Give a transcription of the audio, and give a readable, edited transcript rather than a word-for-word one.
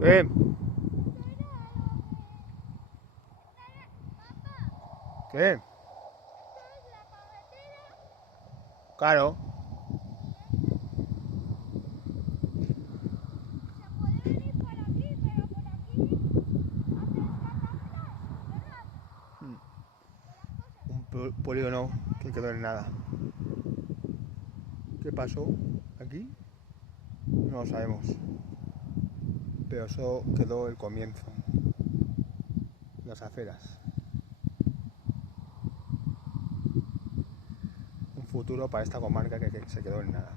¿Qué? ¿Qué? Claro. Un polígono que quedó en nada. ¿Qué pasó aquí? No lo sabemos. Pero eso quedó el comienzo. Las aceras. Un futuro para esta comarca que se quedó en nada.